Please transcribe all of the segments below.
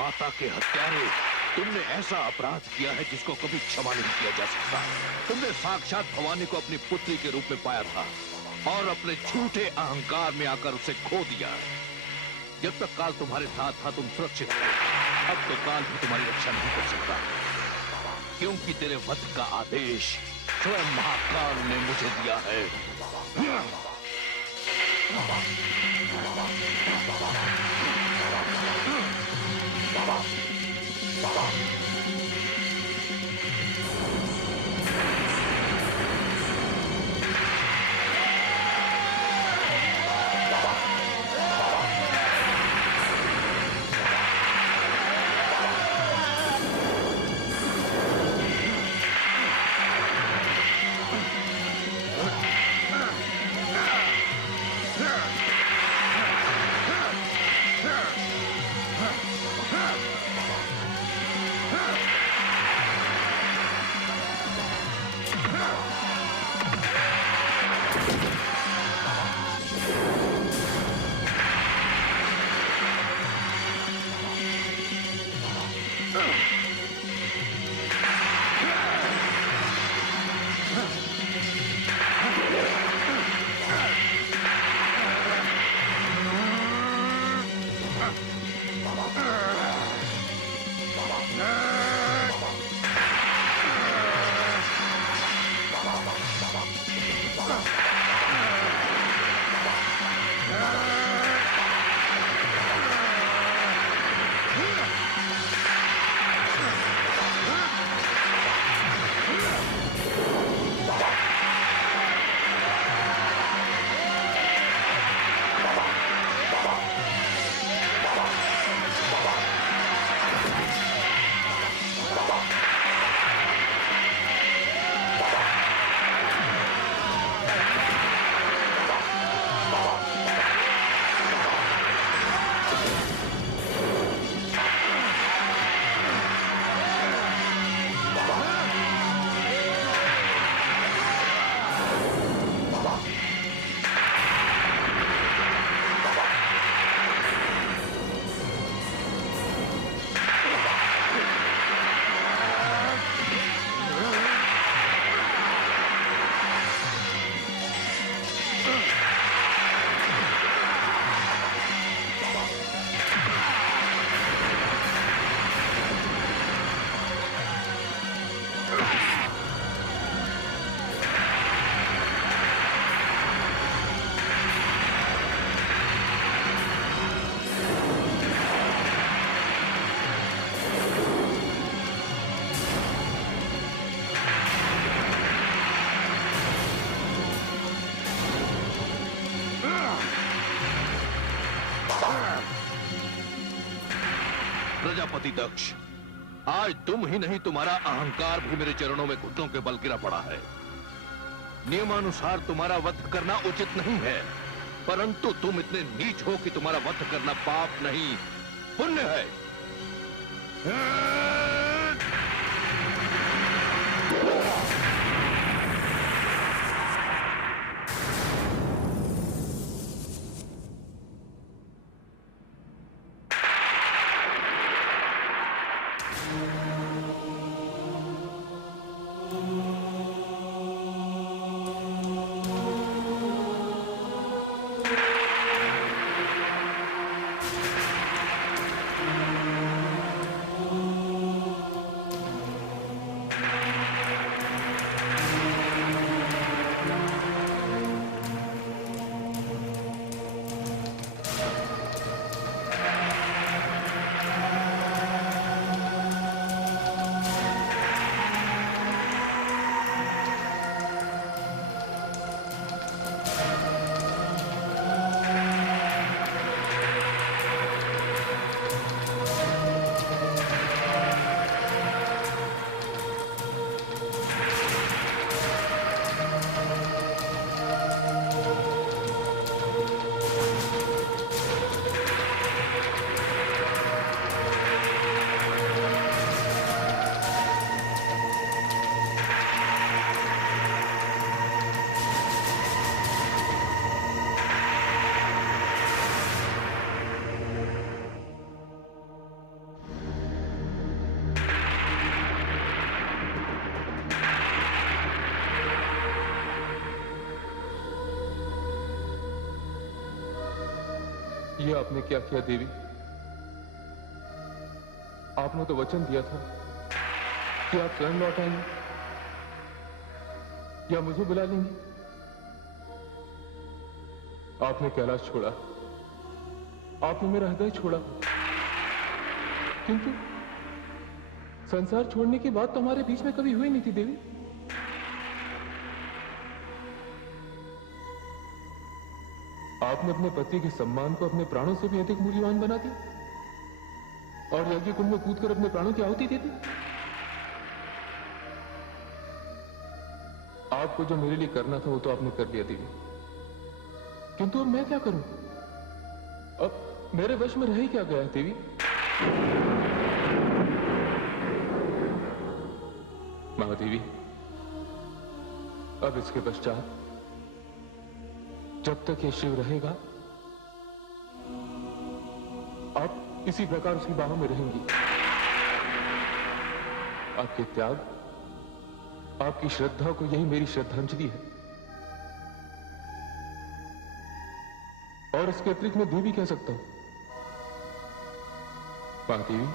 माता के हत्यारे, तुमने ऐसा अपराध किया है जिसको कभी क्षमा नहीं किया जा सकता। तुमने साक्षात भवानी को अपनी पुत्री के रूप में पाया था और अपने झूठे अहंकार में आकर उसे खो दिया। जब तक काल तुम्हारे साथ था तुम सुरक्षित थे, अब तो काल भी तुम्हारी रक्षा नहीं कर सकता, क्योंकि तेरे वध का आदेश स्वयं महाकाल ने मुझे दिया है। प्रजापति दक्ष, आज तुम ही नहीं तुम्हारा अहंकार भी मेरे चरणों में घुटनों के बल गिरा पड़ा है। नियमानुसार तुम्हारा वध करना उचित नहीं है, परंतु तुम इतने नीच हो कि तुम्हारा वध करना पाप नहीं पुण्य है। ये आपने क्या किया देवी? आपने तो वचन दिया था कि आप स्वयं लौट आएंगे या मुझे बुला लेंगे। आपने कैलाश छोड़ा, आपने मेरा हृदय छोड़ा, किंतु संसार छोड़ने की बात तो हमारे बीच में कभी हुई नहीं थी देवी। आपने अपने पति के सम्मान को अपने प्राणों से भी अधिक मूल्यवान बना दिया और यज्ञ कुंड में कूदकर अपने प्राणों की आहुति दे दी। आपको जो मेरे लिए करना था वो तो आपने कर लिया देवी, किंतु अब मैं क्या करूं? अब मेरे वश में रह ही क्या गया है देवी? महादेवी, अब इसके पश्चात जब तक ये शिव रहेगा आप इसी प्रकार उसकी बाहों में रहेंगी। आपके त्याग, आपकी श्रद्धा को यही मेरी श्रद्धांजलि है। और इसके अतिरिक्त मैं देवी कह सकता हूं। महादेवी,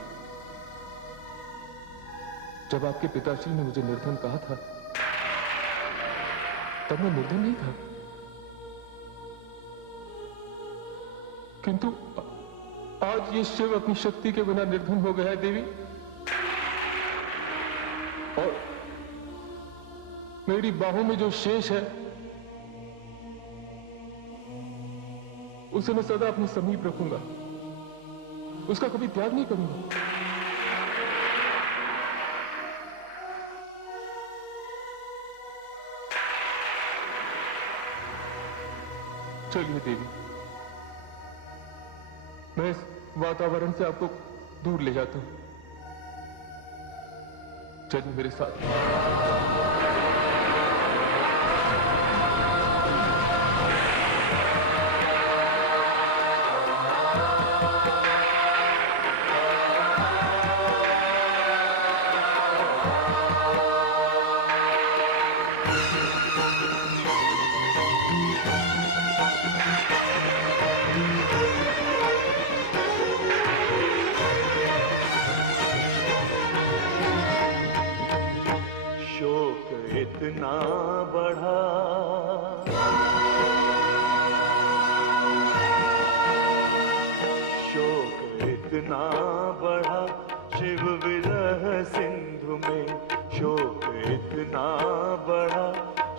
जब आपके पिताश्री ने मुझे निर्धन कहा था तब मैं निर्धन नहीं था, किंतु आज ये शिव अपनी शक्ति के बिना निर्धन हो गया है देवी। और मेरी बाहों में जो शेष है उसे मैं सदा अपने समीप रखूंगा, उसका कभी त्याग नहीं करूंगा। चलिए देवी, मैं इस वातावरण से आपको दूर ले जाता हूं। चलिए मेरे साथ। इतना बढ़ा शोक इतना बढ़ा शिव विरह सिंधु में। शोक इतना बढ़ा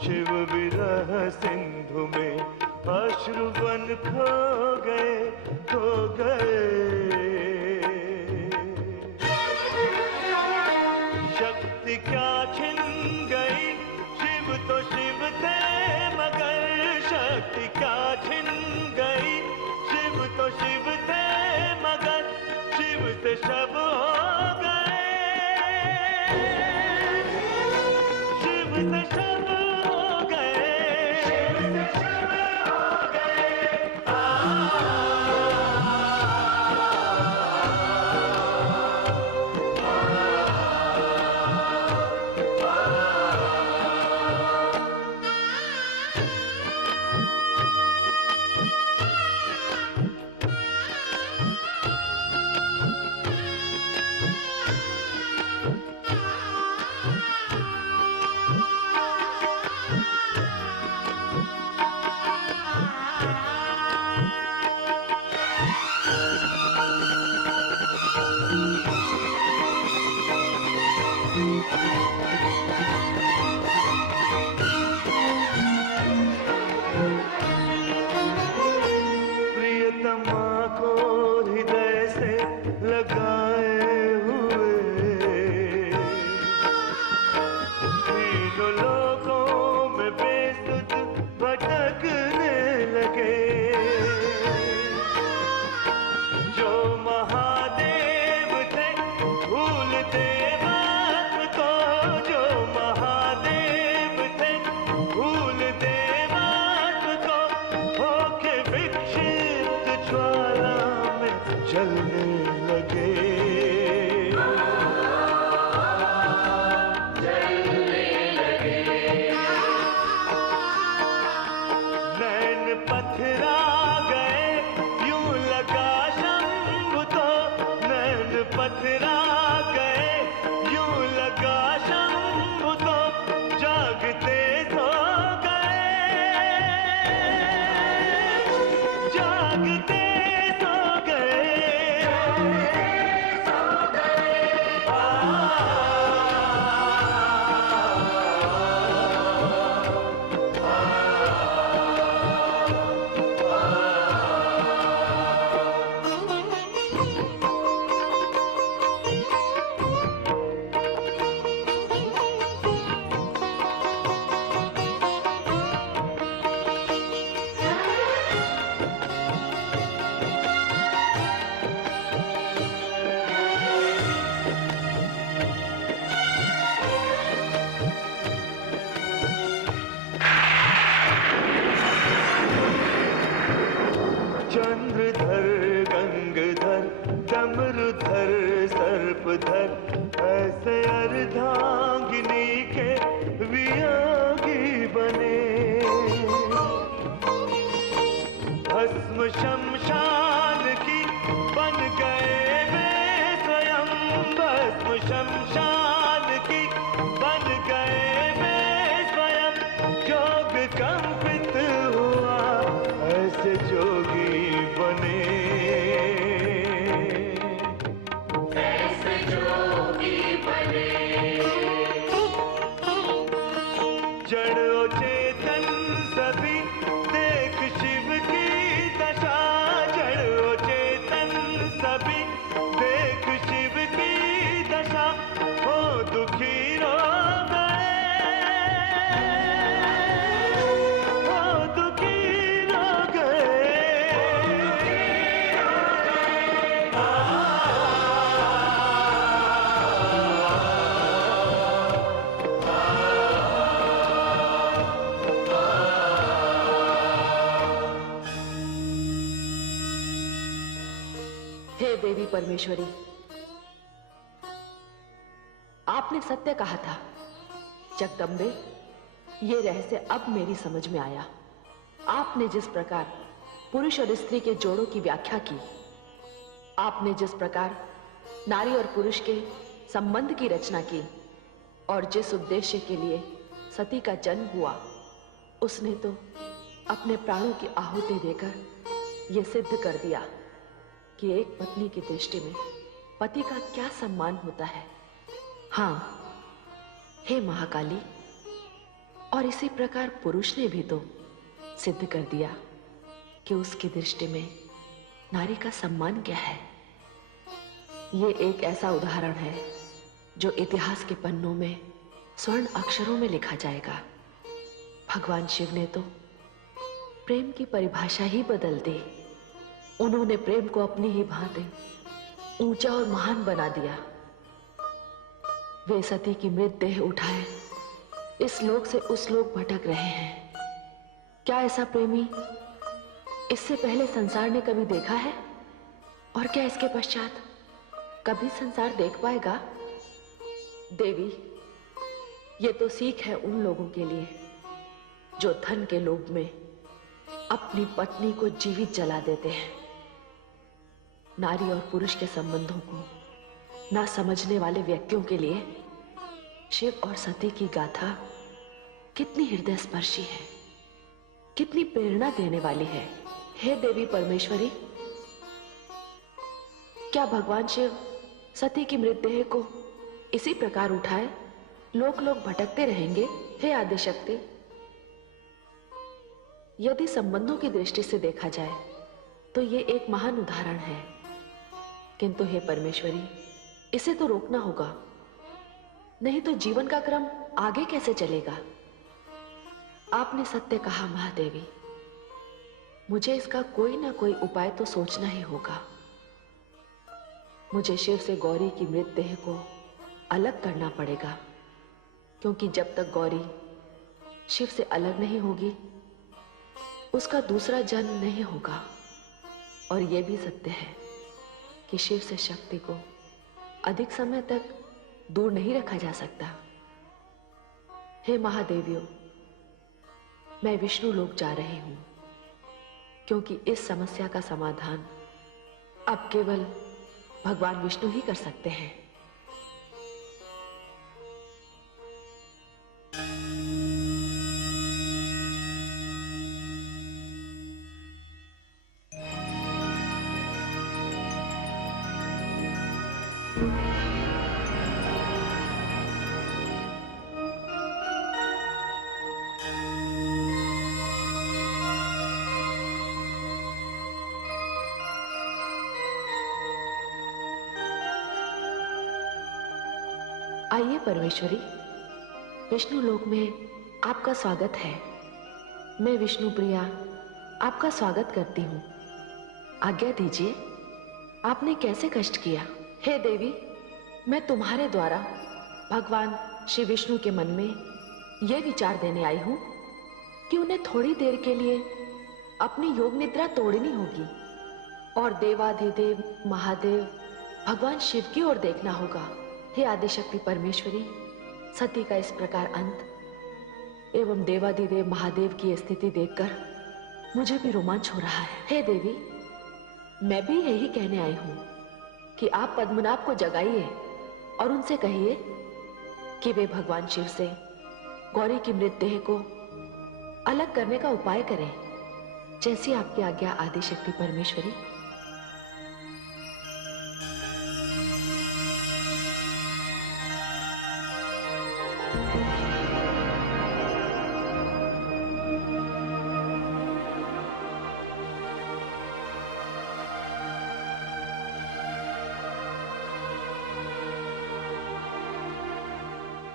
शिव विरह सिंधु में। अश्रुवन खो गए खो गए। शक्ति क्या छिन गई, शिव तो शिव थे मगर। शक्ति क्या छिन गई, शिव तो शिव थे मगर। शिव से शव हो गए, शिव से शव हो गए, शिव से शव हो गए। प्रियतमा को हृदय से लगाए हुए तीनों लोकों में बेसुध भटकने लगे। जो महादेव थे भूलते बात को, जो जड़ चेतन सभी देख शिव की दशा, जड़ चेतन सभी देख शिव की दशा, हो दुखी रो गए, हो दुखी रो गए। हे देवी परमेश्वरी, आपने सत्य कहा था। जगदम्बे, ये रहस्य अब मेरी समझ में आया। आपने जिस प्रकार पुरुष और स्त्री के जोड़ों की व्याख्या की, आपने जिस प्रकार नारी और पुरुष के संबंध की रचना की और जिस उद्देश्य के लिए सती का जन्म हुआ, उसने तो अपने प्राणों की आहुति देकर यह सिद्ध कर दिया कि एक पत्नी की दृष्टि में पति का क्या सम्मान होता है। हां, हे महाकाली, और इसी प्रकार पुरुष ने भी तो सिद्ध कर दिया कि उसकी दृष्टि में नारी का सम्मान क्या है। ये एक ऐसा उदाहरण है जो इतिहास के पन्नों में स्वर्ण अक्षरों में लिखा जाएगा। भगवान शिव ने तो प्रेम की परिभाषा ही बदल दी। उन्होंने प्रेम को अपनी ही भांति ऊंचा और महान बना दिया। वे सती की मृत देह उठाए इस लोक से उस लोक भटक रहे हैं। क्या ऐसा प्रेमी इससे पहले संसार ने कभी देखा है? और क्या इसके पश्चात कभी संसार देख पाएगा? देवी, ये तो सीख है उन लोगों के लिए जो धन के लोभ में अपनी पत्नी को जीवित जला देते हैं। नारी और पुरुष के संबंधों को ना समझने वाले व्यक्तियों के लिए शिव और सती की गाथा कितनी हृदय स्पर्शी है, कितनी प्रेरणा देने वाली है। हे देवी परमेश्वरी, क्या भगवान शिव सती की मृतदेह को इसी प्रकार उठाए लोक लोक भटकते रहेंगे? हे आदिशक्ति, यदि संबंधों की दृष्टि से देखा जाए तो ये एक महान उदाहरण है, किंतु हे परमेश्वरी, इसे तो रोकना होगा, नहीं तो जीवन का क्रम आगे कैसे चलेगा? आपने सत्य कहा महादेवी, मुझे इसका कोई ना कोई उपाय तो सोचना ही होगा। मुझे शिव से गौरी की मृतदेह को अलग करना पड़ेगा, क्योंकि जब तक गौरी शिव से अलग नहीं होगी उसका दूसरा जन्म नहीं होगा। और यह भी सत्य है कि शिव से शक्ति को अधिक समय तक दूर नहीं रखा जा सकता। हे महादेवियों, मैं विष्णु लोक जा रही हूं, क्योंकि इस समस्या का समाधान अब केवल भगवान विष्णु ही कर सकते हैं। आइए परमेश्वरी, विष्णु लोक में आपका स्वागत है। मैं विष्णु प्रिया आपका स्वागत करती हूँ। आज्ञा दीजिए, आपने कैसे कष्ट किया? हे देवी, मैं तुम्हारे द्वारा भगवान श्री विष्णु के मन में यह विचार देने आई हूँ कि उन्हें थोड़ी देर के लिए अपनी योग निद्रा तोड़नी होगी और देवाधिदेव महादेव भगवान शिव की ओर देखना होगा। हे आदिशक्ति परमेश्वरी, सती का इस प्रकार अंत एवं देवाधिदेव महादेव की स्थिति देखकर मुझे भी रोमांच हो रहा है। हे देवी, मैं भी यही कहने आई हूं कि आप पद्मनाभ को जगाइए और उनसे कहिए कि वे भगवान शिव से गौरी की मृतदेह को अलग करने का उपाय करें। जैसी आपकी आज्ञा आदिशक्ति परमेश्वरी।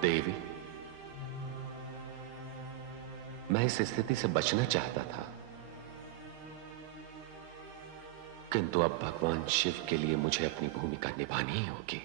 देवी, मैं इस स्थिति से बचना चाहता था, किंतु अब भगवान शिव के लिए मुझे अपनी भूमिका निभानी ही होगी।